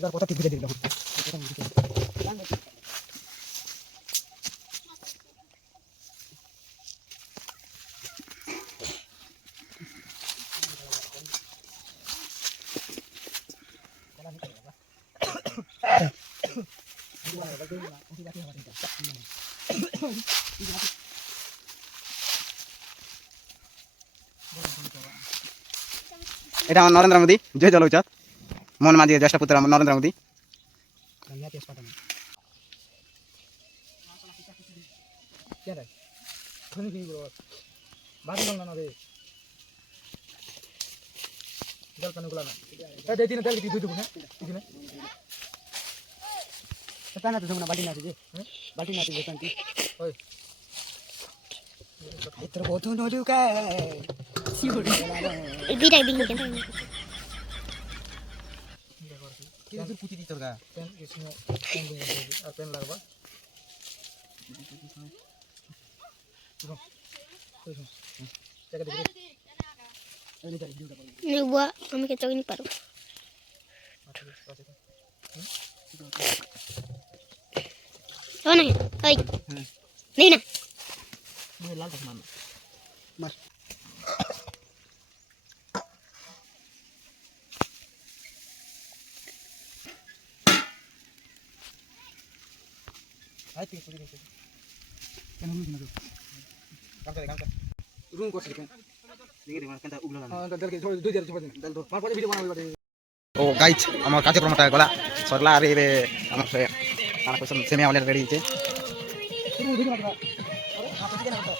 এবার কথা ঠিক বুঝে দিলাম এটা আমার নরেন্দ্র মোদী জয় জলৌচাত মন মাঝি জ্যেষ্ঠ পুত্র নরেন্দ্র মোদী আমি খেতে পারবো नहीं ना लाल तक मारना मार आई तीन पूरी कैसे केन रूम ना काम कर रूम को से देखिए देखो केनता उगला ना हां दल के दो जरा छोड़ दे दल दो मार पड़े वीडियो बनावे बाटे ও গাইছ আমার কাছে প্রমোটা গলা সরলা আরে রে আমার সে তারা কইছেন সেমি আমলে রেডি হইছে শুরু দিকে মারবা আরে আপনি কেন করতে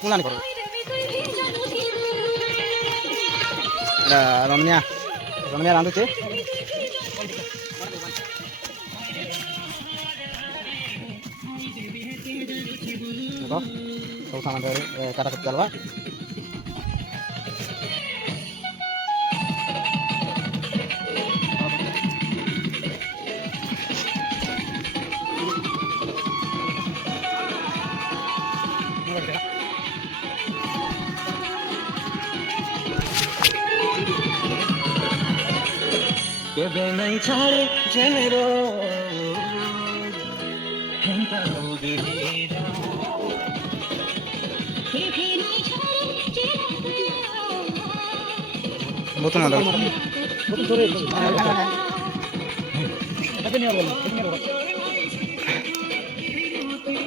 কুলানি করো রমনিয়া রমনিয়া রাঁধুছে सब सामान काटा कुट चलवा केबे नहीं छाड़े जेरो हेंता लोगे बोतल ना बोतल थोड़े अबे नहीं बोल नहीं बोल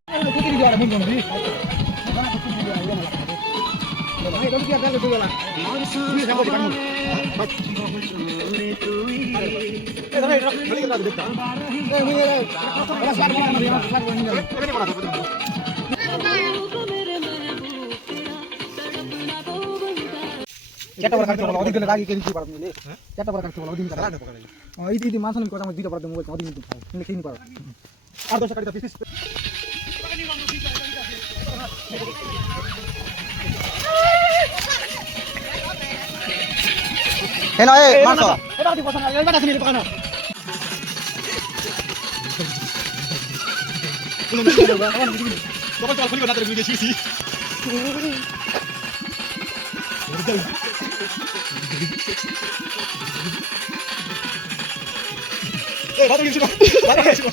अरे बोतल नहीं आ रहा मुंह में भाई रोड क्या कर दो वाला ये सब दिखा मुंह ए भाई रोड क्या कर देखता ए मुझे बड़ा सार में नहीं पड़ा क्या बड़ा खर्च होला अधिक दिन लागि के दिनु पर्छ मैले क्या बड़ा खर्च होला अधिक दिन लागि पकाले यदि यदि माछा नि कोटा म दिटा पर्छ मोबाइल अधिक दिन खाऊ मैले किन पर्छ 8-10 काटी त 20 हे ना ए माछा এটা দি পছন্দ এটা আছে নি দোকান দোকান চল খুলি না তোর ভিডিও শিখছি ए बाबू किसी को बाबू किसी को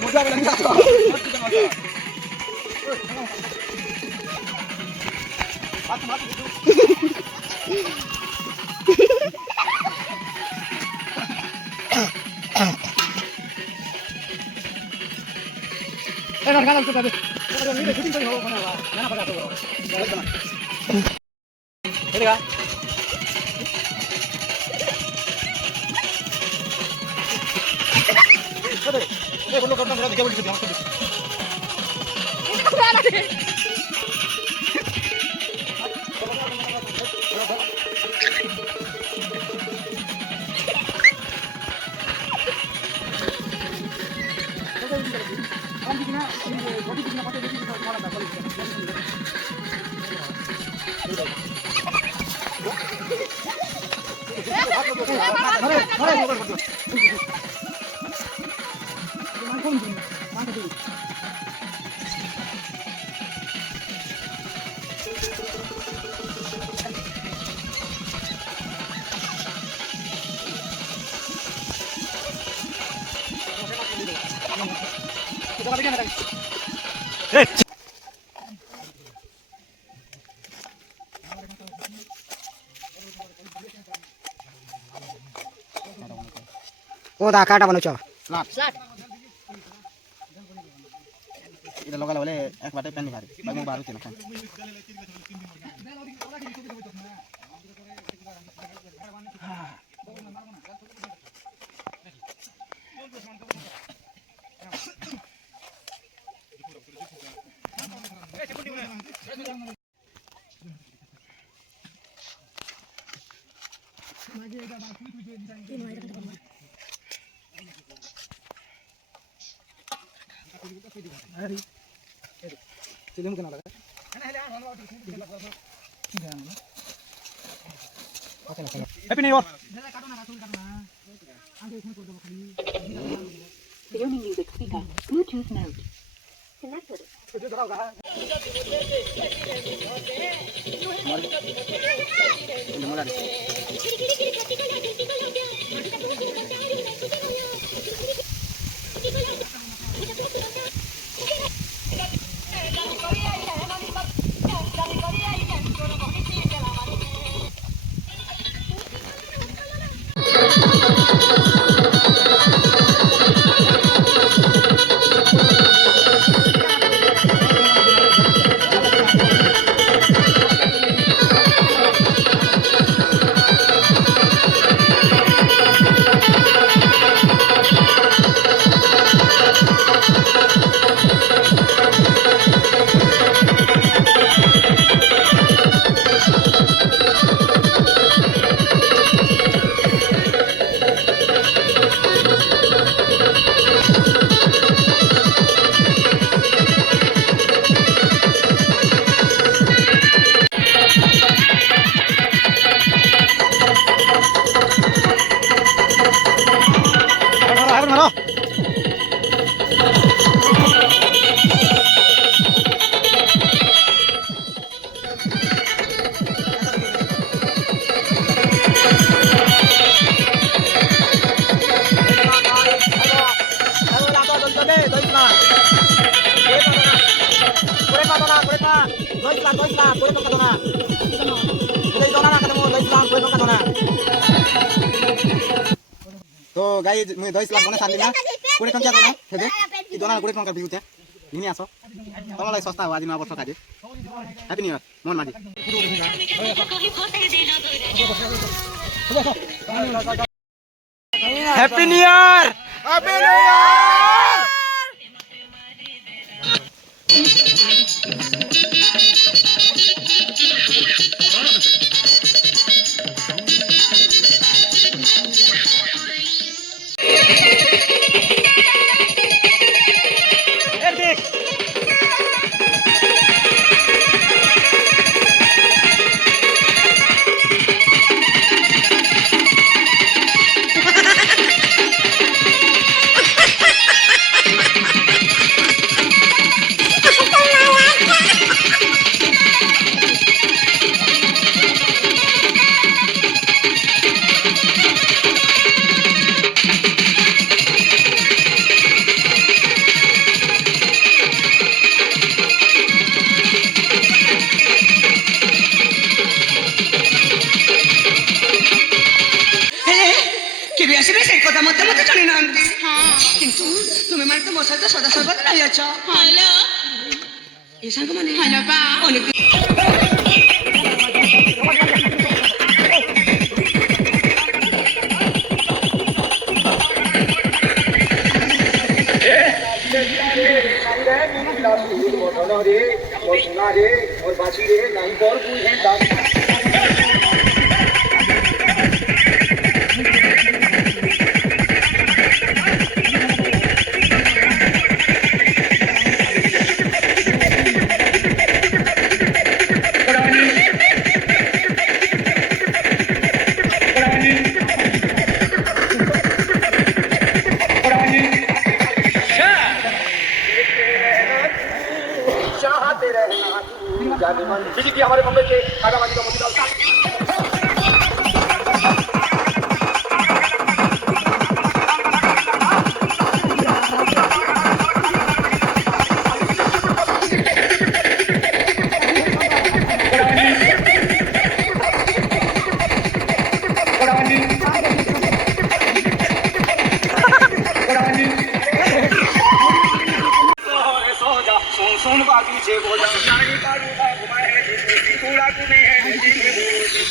मजा वाला नहीं आता मत मत एना गाना तो दे अरे मेरे शूटिंग तो हो बना हुआ गाना बजा दो गलत बना चलेगा अरे ये बोलो करना थोड़ा दिखा बोल के ध्यान से हम दिखना बॉडी दिखना पता देखिए थोड़ा सा ও দা কাটা বানাচ্ছ এটা লগালে বলে এক বাটে পানি ভারি বাকি বারো তিন খান চিলিম কেন লাগে happy new year Streaming music speaker. Bluetooth mode. Connected. तो गाई मुझे 10 लाख बने साल ना कोड़े टंका दो ना हेदे ई दोना कोड़े टंका बिउते इनी आसो तमलाई सस्ता हो आज मा वर्ष काजे हैप्पी न्यू इयर मन माजी happy new year happy new year কথা মতে মতে জানি না আন্টি কিন্তু তুমি মানে তো মশাই তো সদা সর্বদা রহি আছ হ্যালো এই সাঙ্গ মানে হ্যালো বা অনেক बीजेपी हमारे बम्बई के कागाबाजी का मोतीलाल सुन बाकी छे बोल जानी का घुमाए है पूरा तूने है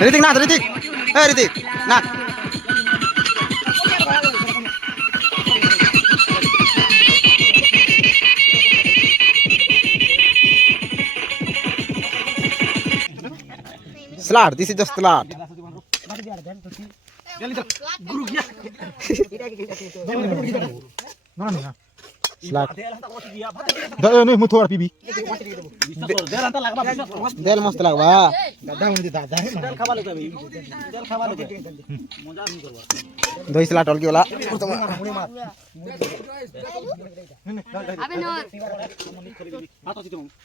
Ritik nak, Ritik. Ritik, nak. Salad, this is just salad. Salad. दा नहीं मुथोर पीबी Del mast lagba. Doi salad tol ki wala. अबे नो